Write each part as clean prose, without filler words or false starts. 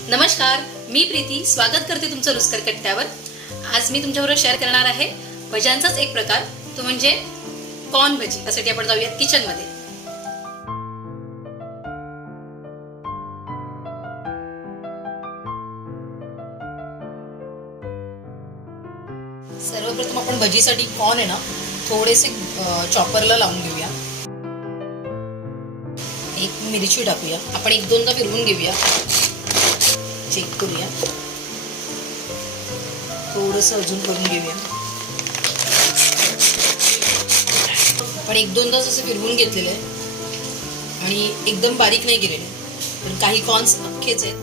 नमस्कार, मी प्रीती स्वागत करते तुमचं रुचकर कट्ट्यावर। आज मी तुमच्याबरोबर शेअर करणार आहे भज्यांचाच एक प्रकार, तो म्हणजे कॉर्न भजी। त्यासाठी आपण जाऊयात किचन मध्ये। सर्वप्रथम आपण भजीसाठी कॉर्न आहे ना थोडेसे चॉपरला लावून घेऊया। एक मिरची टाकूया, आपण एक दोनदा फिरवून घेऊया, चेक करूया, थोडंसं अजून करून घेऊया। आपण एक दोनदा असं फिरवून घेतलेलं आहे आणि एकदम बारीक नाही केलेले, पण काही कॉर्न्स अख्खेच आहेत।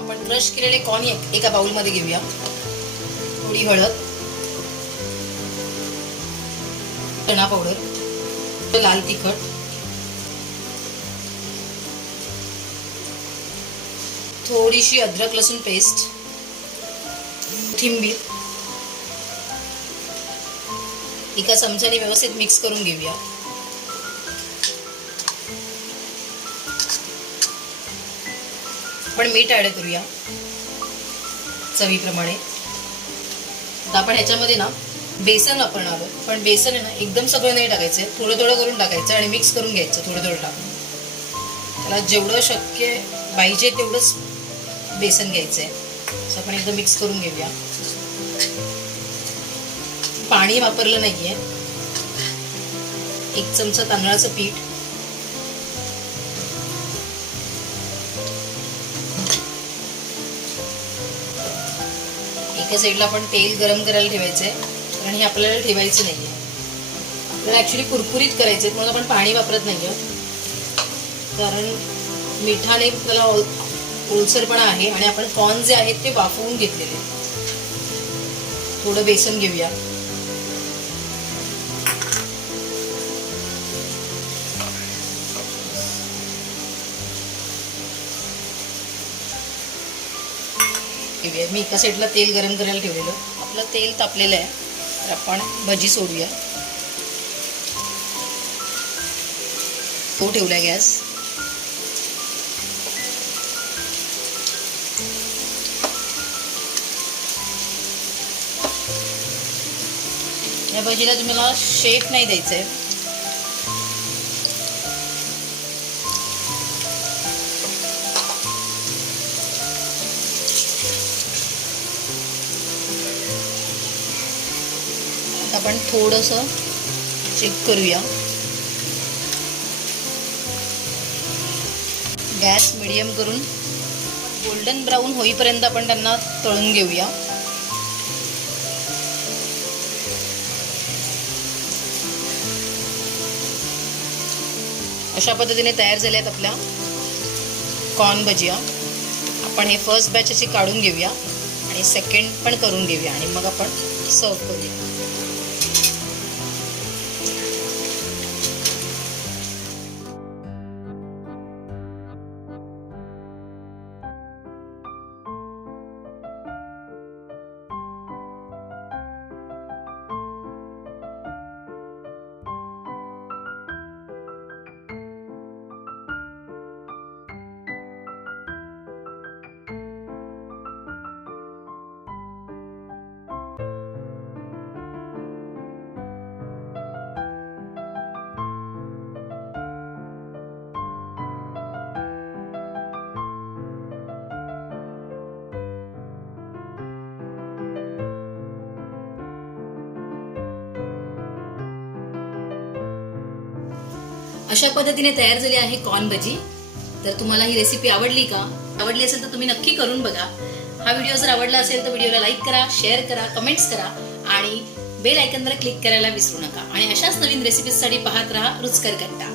आपण क्रश केलेले कॉर्न एका बाउल मध्ये घेऊया। थोडी हळद, चणा पावडर, लाल तिखट, थोडीशी अद्रक लसूण पेस्ट, कोथिंबीर एका चमच्याने व्यवस्थित मिक्स करून घेऊया। आपण मीठ ऍड करूया चवीप्रमाणे। आता आपण ह्याच्यामध्ये ना बेसन वापरणार आहोत, पण बेसन आहे ना एकदम सगळं नाही टाकायचं, थोडं थोडं करून टाकायचं आणि मिक्स करून घ्यायचं थोडं थोडं टाकून। त्याला जेवढं शक्य पाहिजे तेवढंच बेसन घ्यायचं आहे। असं आपण एकदम मिक्स करून घेऊया। पाणी वापरलं नाहीये। एक चमचा तांदळाचं पीठ, एका साईडला आपण तेल गरम करायला ठेवायचंय, कारण हे आपल्याला ठेवायचं नाहीये, आपल्याला ऍक्च्युली कुरकुरीत करायचे म्हणून आपण पाणी वापरत नाहीये, कारण मिठाने त्याला ओलसरपणा आहे आणि आपण कॉर्न जे आहेत ते वाफवून घेतलेले। थोडं बेसन घेऊया, मी एका साईडला तेल गरम करायला ठेवलेलं, आपलं तेल तापलेलं आहे, तर आपण भजी सोडूया। तो ठेवला गॅस। या भजीला तुम्हाला शेप नाही द्यायचंय, आपण थोडंसं चेक करूया। गॅस मीडियम करून गोल्डन ब्राऊन होईपर्यंत आपण त्यांना तळून घेऊया। अशा पद्धतीने तयार झाल्या आहेत आपल्या कॉर्न भजिया। आपण हे फर्स्ट बॅच अशी काढून घेऊया आणि सेकंड पण करून घेऊया आणि मग आपण सर्व करूया। अशा पद्धतीने तयार झाली आहे कॉर्न भजी। तर तुम्हाला ही रेसिपी आवडली का? आवडली असेल तर तुम्ही नक्की करून बघा। हा व्हिडिओ जर आवडला असेल तर व्हिडिओला लाईक करा, शेअर करा, कमेंट्स करा आणि बेल आयकॉनवर क्लिक करायला विसरू नका। आणि अशाच नवीन रेसिपीजसाठी पाहत रहा रुचकर कट्टा।